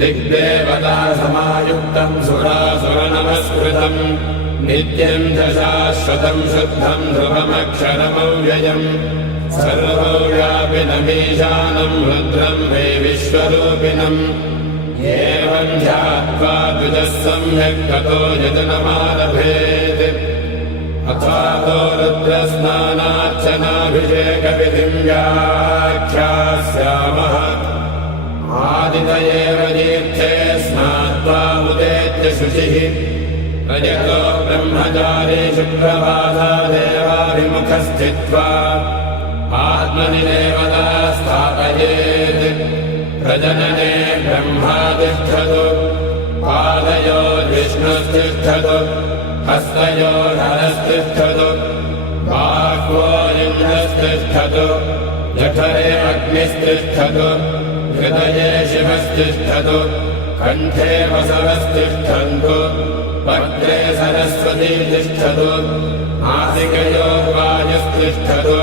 दिग्देवता समायुक्तम् सुरासुरनमस्कृतम् नित्यम् च शाश्वतम् शुद्धम् ध्रुवमक्षरमव्ययम् सर्वव्यापिनमीशानम् रुद्रम् वै विश्वरूपिणम् एवम् ध्यात्वा द्विजः सम्यक् ततो यजनमारभेत् अथातो रुद्रस्नानार्चनाभिषेकविधिम् व्याख्यास्यामः आदित एव तीर्थे स्नात्वा उदेत्य शुचिः रजतो ब्रह्मचारी शुक्रवासा देवाभिमुखस्थित्वा आत्मनि देवता स्थापयेत् प्रजनने ब्रह्मा तिष्ठतु पादयोर्विष्णुस्तिष्ठतु हस्तयोर्हरस्तिष्ठतु बाह्वोरिन्द्रस्तिष्ठतु जठरे अग्निस्तिष्ठतु हृदये शिवस्तिष्ठतु कण्ठे वसवस्तिष्ठन्तु वक्त्रे सरस्वती तिष्ठतु नासिकयोर्वायुस्तिष्ठतु